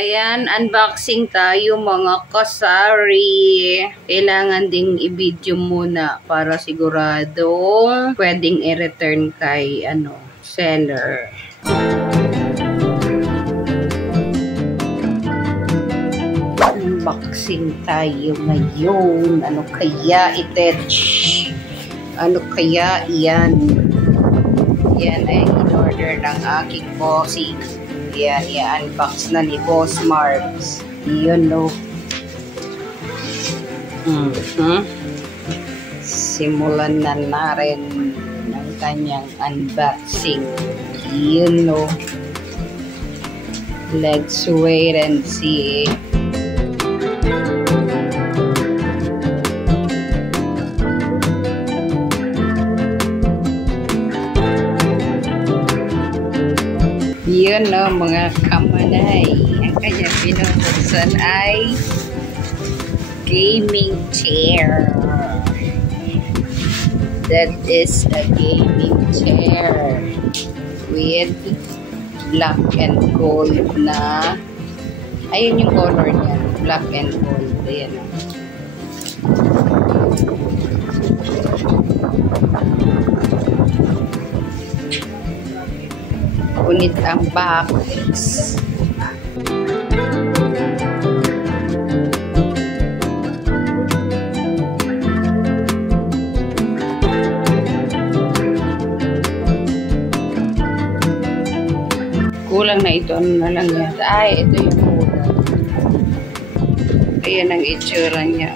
Ayan, unboxing tayo mga kasari. Kailangan ding i-video muna para siguradong pwedeng i-return kay seller. Unboxing tayo ngayon. Ano kaya itech? Ano kaya iyan? Yan ay in-order ng aking bossing. Yan, i-unbox na ni Boss Marks. Yun, no. Simulan na natin ng kanyang unboxing. Yun, no. Let's wait and see. Yun, no, mga kamanay. Ang kanyang binubuksan ay gaming chair. That is a gaming chair with black and gold na, ayun yung color niya, black and gold. Ayan, no. Unit ang box. Kulang na ito. Ano na lang yan? Ay, ito yung kulang. Ayan ang itsura niya.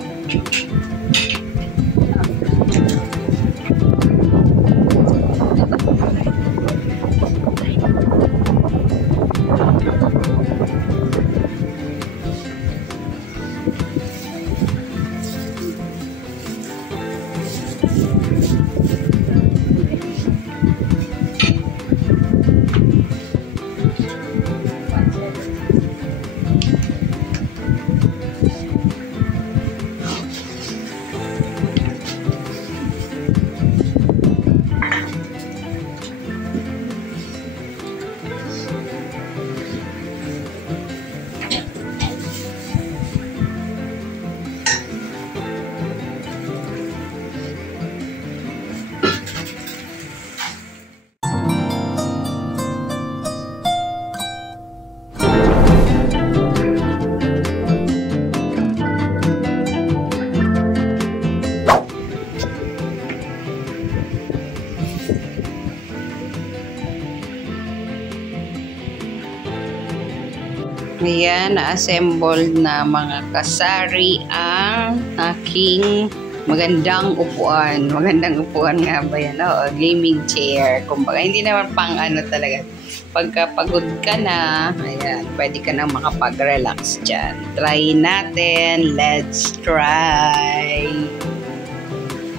Ayan, na-assembled na mga kasari ang aking magandang upuan. Magandang upuan nga ba yan? O, gaming chair. Kumbaga, hindi naman pang talaga. Pagka pagod ka na, ayan, pwede ka na makapag-relax dyan. Try natin. Let's try.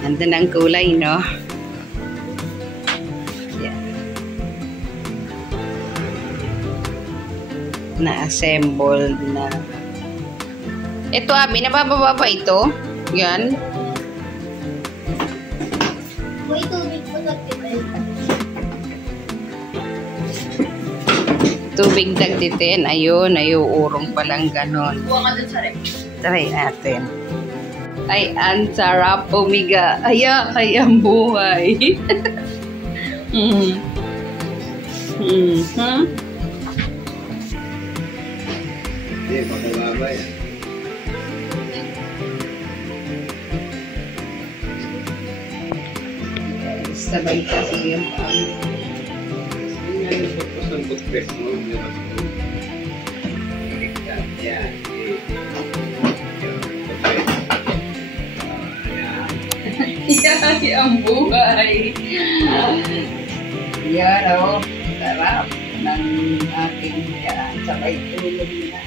Nandun ang kulay, no? Na-assembled na. Ito, Abi, nabababa ba ito? Yan. May tubig po nagtitin. Tubig nagtitin. Ayun, ayuurong palang ganon. Buwa ka dun sa rep. Try natin. Ay, ang sarap umiga. Ay, ang buhay. Hindi, makababa yan. Sabay kasi yung pang. Yan yung purpose ng bootpress mo. Yan. Ay, ang buhay. Yan, o. Sarap ng ating sabay tulog na.